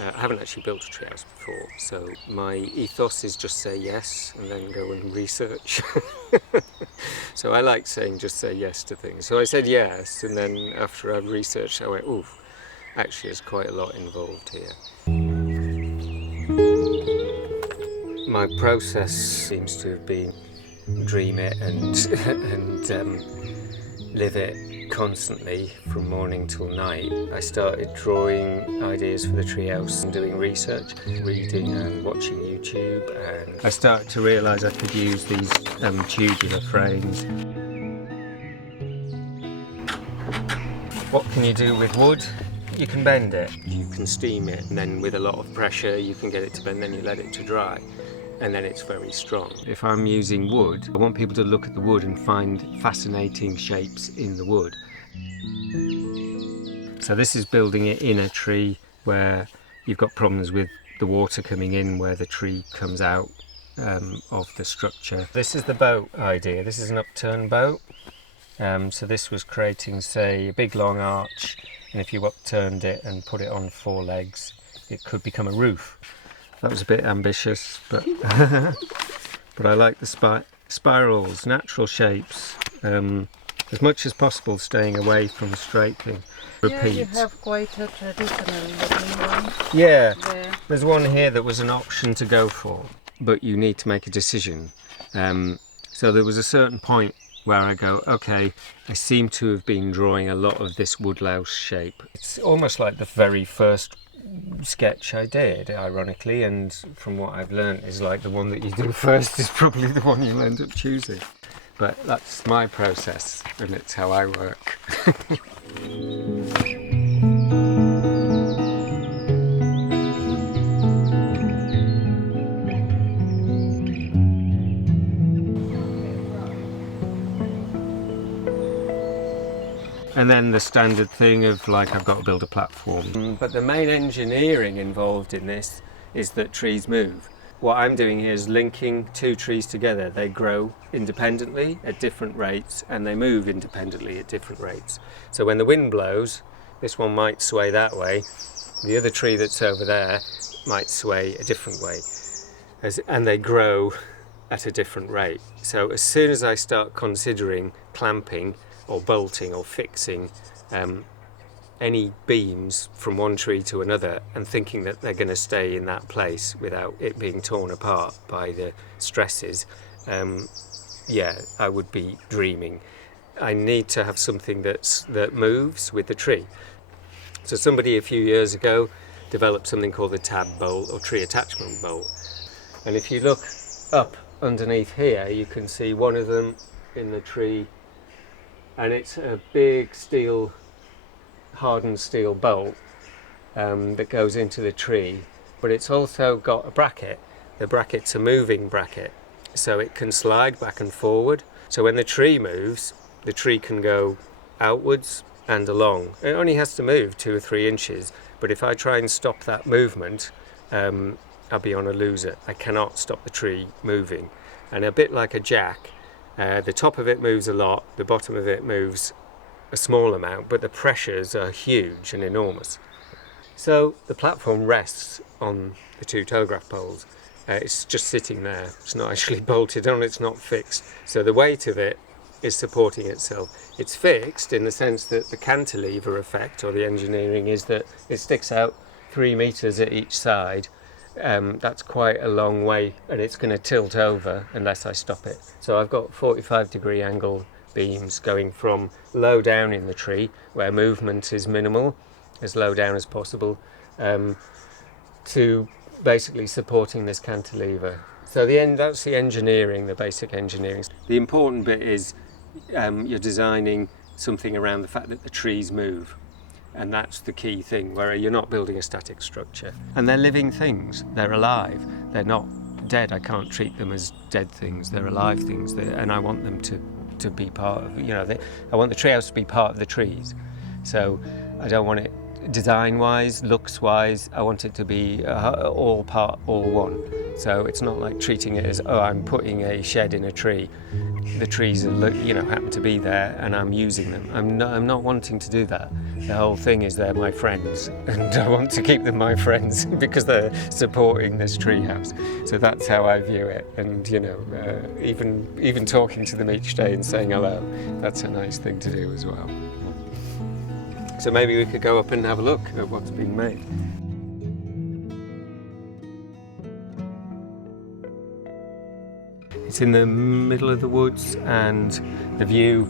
I haven't actually built a treehouse before, so my ethos is just say yes and then go and research. So I like saying just say yes to things. So I said yes, and then after I've researched, I went, ooh, actually there's quite a lot involved here. My process seems to have been dream it and live it constantly from morning till night. I started drawing ideas for the treehouse and doing research, reading and watching YouTube, and I started to realise I could use these tubular frames. What can you do with wood? You can bend it. You can steam it, and then with a lot of pressure you can get it to bend, then you let it to dry. And then it's very strong. If I'm using wood, I want people to look at the wood and find fascinating shapes in the wood. So this is building it in a tree where you've got problems with the water coming in where the tree comes out of the structure. This is the boat idea. This is an upturned boat. So this was creating, say, a big long arch, and if you upturned it and put it on 4 legs, it could become a roof. That was a bit ambitious, but but I like the spirals, natural shapes, as much as possible staying away from straight things. Repeat. Yeah, you have quite a traditional looking one. Yeah, There. there's one here that was an option to go for, but you need to make a decision. So there was a certain point where I go, okay, I seem to have been drawing a lot of this woodlouse shape. It's almost like the very first sketch I did, ironically, and from what I've learned is like the one that you do first is probably the one you'll end up choosing. But that's my process and it's how I work. And then the standard thing of like, I've got to build a platform. But the main engineering involved in this is that trees move. What I'm doing here is linking 2 trees together. They grow independently at different rates and they move independently at different rates. So when the wind blows, this one might sway that way. The other tree that's over there might sway a different way. And they grow at a different rate. So as soon as I start considering clamping or bolting or fixing any beams from one tree to another and thinking that they're going to stay in that place without it being torn apart by the stresses, yeah, I would be dreaming. I need to have something that moves with the tree. So somebody a few years ago developed something called the tab bolt or tree attachment bolt. And if you look up underneath here, you can see one of them in the tree, and it's a big steel, hardened steel bolt that goes into the tree, but it's also got a bracket. The bracket's a moving bracket, so it can slide back and forward. So when the tree moves, the tree can go outwards and along. It only has to move 2 or 3 inches, but if I try and stop that movement, I'll be on a loser. I cannot stop the tree moving. And a bit like a jack, the top of it moves a lot, the bottom of it moves a small amount, but the pressures are huge and enormous. So the platform rests on the 2 telegraph poles. It's just sitting there. It's not actually bolted on, it's not fixed. So the weight of it is supporting itself. It's fixed in the sense that the cantilever effect, or the engineering, is that it sticks out 3 meters at each side. That's quite a long way, and it's going to tilt over unless I stop it. So I've got 45-degree angle beams going from low down in the tree, where movement is minimal, as low down as possible, to basically supporting this cantilever. So that's the engineering, the basic engineering. The important bit is you're designing something around the fact that the trees move. And that's the key thing, where you're not building a static structure. And they're living things, they're alive, they're not dead. I can't treat them as dead things, they're alive things, and I want them to be part of, I want the treehouse to be part of the trees. So I don't want it design-wise, looks-wise, I want it to be all part, all one. So it's not like treating it as, oh, I'm putting a shed in a tree. the trees are, happen to be there and I'm using them. I'm not wanting to do that. The whole thing is they're my friends, and I want to keep them my friends because they're supporting this tree house. So that's how I view it. And even talking to them each day and saying hello, that's a nice thing to do as well. So maybe we could go up and have a look at what's been made. It's in the middle of the woods, and the view,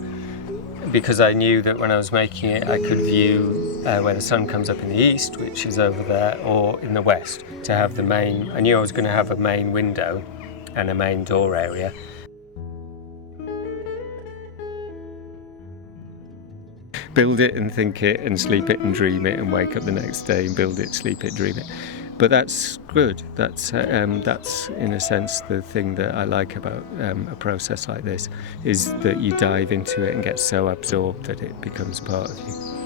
because I knew that when I was making it I could view where the sun comes up in the east, which is over there, or in the west, to have the main. I knew I was going to have a main window and a main door area. Build it and think it and sleep it and dream it and wake up the next day and build it, sleep it, dream it. But that's good. That's in a sense the thing that I like about a process like this, is that you dive into it and get so absorbed that it becomes part of you.